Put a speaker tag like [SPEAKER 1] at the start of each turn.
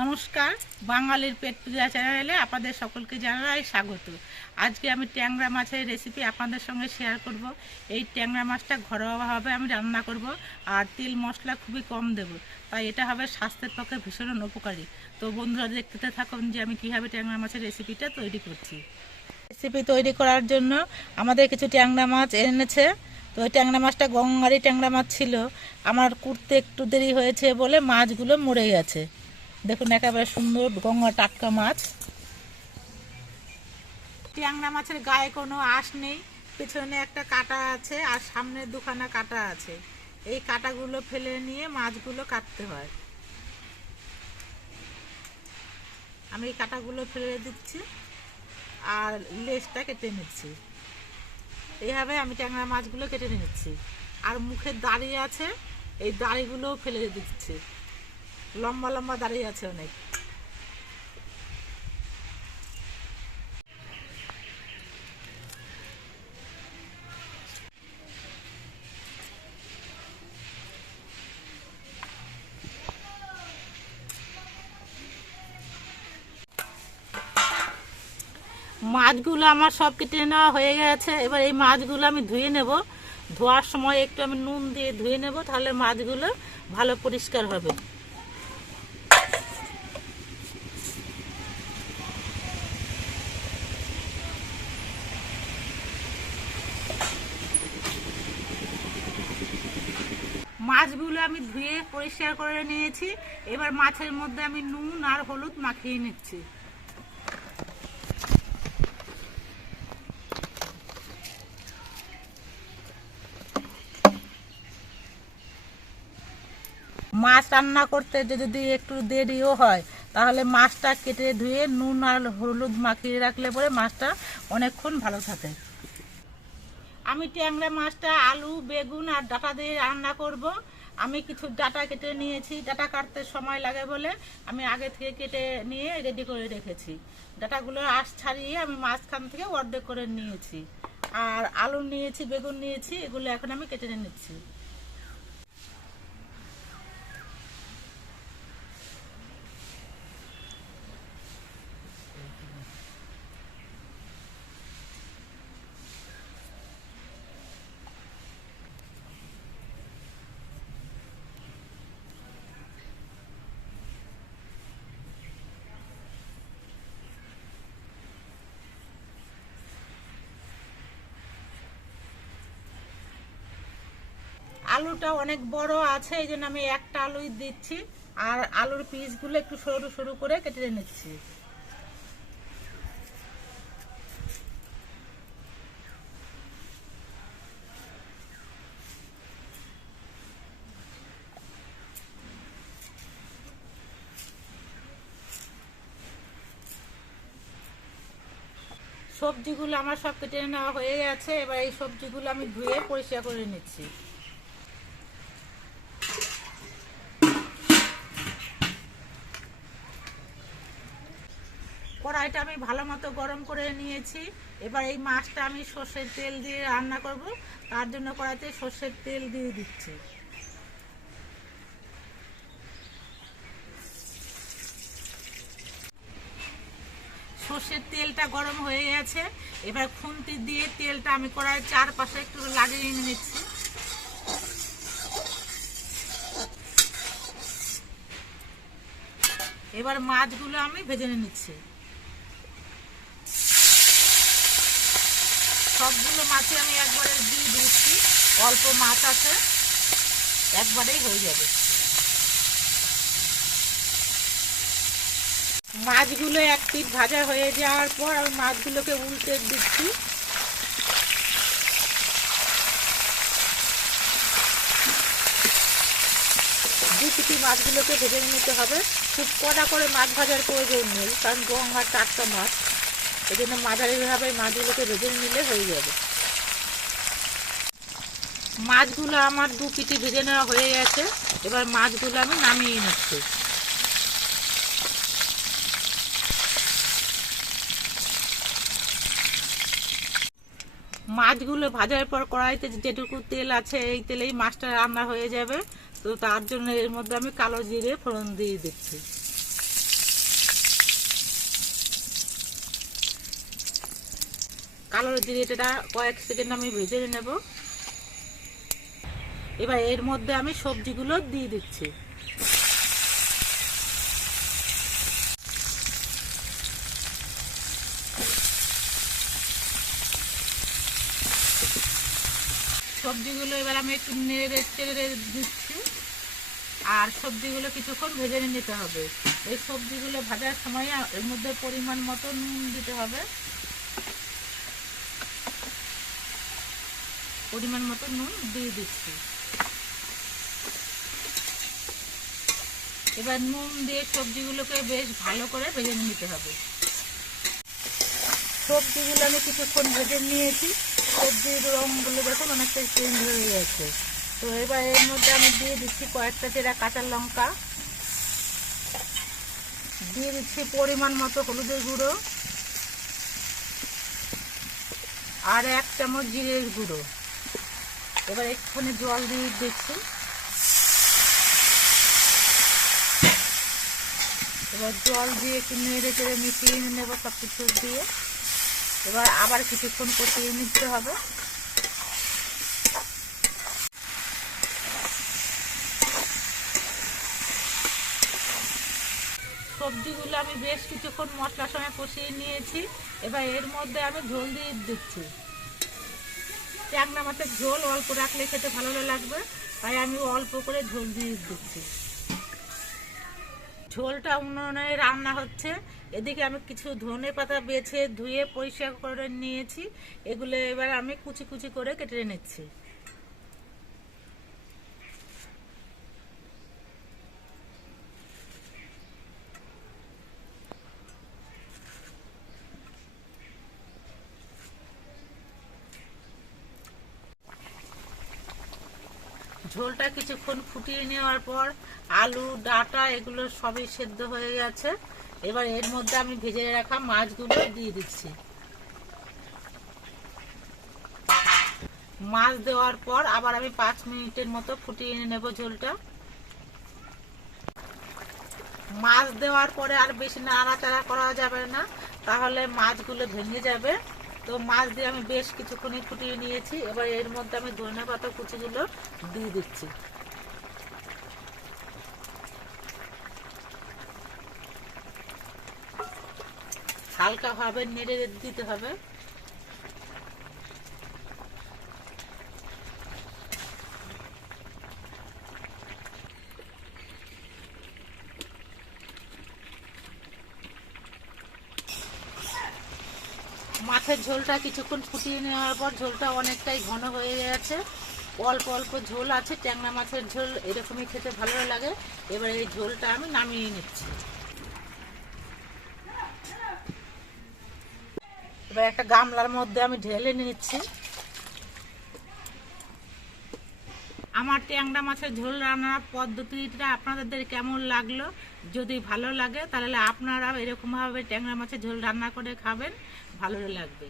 [SPEAKER 1] নমস্কার, বাঙালির পেট পূজা চ্যানেলে আপনাদের সকলকে জানাই স্বাগত। আজকে আমি ট্যাংরা মাছের রেসিপি আপনাদের সঙ্গে শেয়ার করব। এই ট্যাংরা মাছটা ঘরোয়াভাবে আমি রান্না করব আর তেল মশলা খুবই কম দেব, তাই এটা হবে স্বাস্থ্যের পক্ষে ভীষণ উপকারী। তো বন্ধুরা, দেখতে থাকুন যে আমি কীভাবে ট্যাংরা মাছের রেসিপিটা তৈরি করছি। রেসিপি তৈরি করার জন্য আমাদের কিছু ট্যাংরা মাছ এনেছে। তো ওই ট্যাংরা মাছটা গঙ্গারি ট্যাংরা মাছ ছিল। আমার কুড়তে একটু দেরি হয়েছে বলে মাছগুলো মরে গেছে। দেখুন, একেবারে সুন্দর গঙ্গা টাটকা মাছ। ট্যাংরা মাছের গায়ে কোনো আঁশ নেই, পেছনে একটা কাটা আছে আর সামনে দুখানা কাটা আছে। এই কাটাগুলো ফেলে নিয়ে মাছগুলো কাটতে হয়। আমি এই কাটাগুলো ফেলে দিচ্ছি আর লেজটা কেটে নিচ্ছি। এইভাবে আমি ট্যাংরা মাছগুলো কেটে নিচ্ছি। আর মুখের দাড়ি আছে, এই দাড়িগুলোও ফেলে দিচ্ছি। লম্বা লম্বা দাঁড়িয়ে আছে অনেক। মাছগুলো আমার সব কেটে নেওয়া হয়ে গেছে। এবার এই মাছগুলো আমি ধুয়ে নেব। ধোয়ার সময় একটু আমি নুন দিয়ে ধুয়ে নেব, তাহলে মাছগুলো ভালো পরিষ্কার হবে। মাছগুলো আমি ধুয়ে পরিষ্কার করে নিয়েছি। এবার মাছের মধ্যে আমি নুন আর হলুদ মাখিয়ে নিচ্ছি। মাছ রান্না করতে যদি একটু দেরিও হয়, তাহলে মাছটা কেটে ধুয়ে নুন আর হলুদ মাখিয়ে রাখলে পরে মাছটা অনেকক্ষণ ভালো থাকে। আমি ট্যাংরা মাছটা, আলু, বেগুন আর ডাটা দিয়ে রান্না করব। আমি কিছু ডাটা কেটে নিয়েছি। ডাটা কাটতে সময় লাগে বলে আমি আগে থেকে কেটে নিয়ে রেডি করে রেখেছি। ডাটাগুলো আশ ছাড়িয়ে আমি মাঝখান থেকে অর্ধেক করে নিয়েছি। আর আলু নিয়েছি, বেগুন নিয়েছি, এগুলো এখন আমি কেটে নিচ্ছি। আলুটা অনেক বড় আছে, এই জন্য আমি একটা আলুই দিচ্ছি। আর আলুর পিসগুলো একটু সরু সরু করে কেটে নিচ্ছি। সবজিগুলো আমার সব কেটে নেওয়া হয়ে গেছে, এবার এই সবজিগুলো আমি ধুয়ে পরিষ্কার করে নিচ্ছি। কড়াইটা আমি ভালো মতো গরম করে নিয়েছি। এবার এই মাছটা আমি সর্ষের তেল দিয়ে রান্না করব। তার জন্য কড়াইতে সর্ষের তেল দিয়ে দিচ্ছি। সর্ষের তেলটা গরম হয়ে গেছে। এবার খুন্তি দিয়ে তেলটা আমি কড়াইয়ের চারপাশে একটু লাগিয়ে নিচ্ছি। এবার মাছগুলো আমি ভেজে নিচ্ছি। সবগুলো মাছে আমি একবারে দিয়ে দিচ্ছি অল্প মাছ আছে। একবারেই হয়ে যাবে। মাছগুলো এক পিঠ ভাজা হয়ে যাওয়ার পর আমি মাছগুলোকে উল্টে দিচ্ছি। দু মাছগুলোকে ভেজে নিতে হবে। খুব কড়া করে মাছ ভাজার প্রয়োজন নেই, কারণ গঙ্গার টাটকা মাছ। এই জন্য মাঝারিভাবে মাছগুলোকে ভেজে নিলে হয়ে যাবে। মাছগুলো আমার দু পিটি ভেজে নেওয়া হয়ে গেছে। এবার মাছগুলো আমি নামিয়ে নিচ্ছি। মাছগুলো ভাজার পর কড়াইতে যেটুকু তেল আছে, এই তেলেই মাছটা রান্না হয়ে যাবে। তো তার জন্য এর মধ্যে আমি কালো জিরে ফোড়ন দিয়ে দিচ্ছি। কালো জিরেটা কয়েক সেকেন্ড আমি ভেজে নেব। এবার এর মধ্যে আমি সবজিগুলো দিয়ে দিচ্ছি। সবজিগুলো এবার আমি একটু নেড়ে চেড়ে দিচ্ছি। আর সবজিগুলো কিছুক্ষণ ভেজে নিতে হবে। এই সবজিগুলো ভাজার সময় এর মধ্যে পরিমাণ মতো নুন দিতে হবে। পরিমাণ মতো নুন দিয়ে দিচ্ছি। এবার নুন দিয়ে সবজিগুলোকে বেশ ভালো করে ভেজে নিতে হবে। সবজিগুলো আমি কিছুক্ষণ ভেজে নিয়েছি। সবজির রঙগুলো দেখুন অনেকটা চেঞ্জ হয়ে গেছে। তো এবার এর মধ্যে আমি দিয়ে দিচ্ছি কয়েকটা চেরা কাঁচা লঙ্কা। দিয়ে দিচ্ছি পরিমাণ মতো হলুদের গুঁড়ো। আর এক চামচ জিরের গুঁড়ো। এবার একটুখানি জল দিয়ে দিচ্ছি। এবার জল দিয়ে একটু নেড়ে চেড়ে মিশিয়ে নেব সব কিছু দিয়ে। এবার আবার কিছুক্ষণ কষিয়ে নিতে হবে। সবজিগুলো আমি বেশ কিছুক্ষণ মশলার সঙ্গে কষিয়ে নিয়েছি। এবার এর মধ্যে আমি ঝোল দিয়ে দিচ্ছি। ট্যাংরা মাছের ঝোল অল্প রাখলে খেতে ভালো লাগবে। তাই আমি অল্প করে ঝোল দিয়ে দিচ্ছি। ঝোলটা উনুনে রান্না হচ্ছে। এদিকে আমি কিছু ধনে পাতা বেছে ধুয়ে পরিষ্কার করে নিয়েছি। এগুলো এবার আমি কুচি কুচি করে কেটে নিচ্ছি। ঝোলটা কিছুক্ষণ ফুটিয়ে নেওয়ার পর আলু, ডাটা এগুলো সবই সেদ্ধ হয়ে গেছে। এবার এর মধ্যে আমি ভেজে রাখা মাছগুলো দিয়ে দিচ্ছি। মাছ দেওয়ার পর আবার আমি পাঁচ মিনিটের মতো ফুটিয়ে এনে নেব ঝোলটা। মাছ দেওয়ার পরে আর বেশি নাড়াচাড়া করা যাবে না, তাহলে মাছগুলো ভেঙে যাবে। তো মাছ দিয়ে আমি বেশ কিছুক্ষণই ফুটিয়ে নিয়েছি। এবার এর মধ্যে আমি ধনে পাতা কুচিগুলো দিয়ে দিচ্ছি। হালকাভাবে নেড়ে দিতে হবে। মাছের ঝোলটা কিছুক্ষণ ফুটিয়ে নেওয়ার পর ঝোলটা অনেকটাই ঘন হয়ে গেছে। অল্প অল্প ঝোল আছে, ট্যাংরা মাছের ঝোল এরকমই খেতে ভালো লাগে। এবার এই ঝোলটা আমি নামিয়ে নিচ্ছি। এবার একটা গামলার মধ্যে আমি ঢেলে নিচ্ছি। আমার ট্যাংরা মাছের ঝোল রান্নার পদ্ধতিটা আপনাদের কেমন লাগল? যদি ভালো লাগে, তাহলে আপনারা এরকমভাবে ট্যাংরা মাছের ঝোল রান্না করে খাবেন। ভালো লাগবে।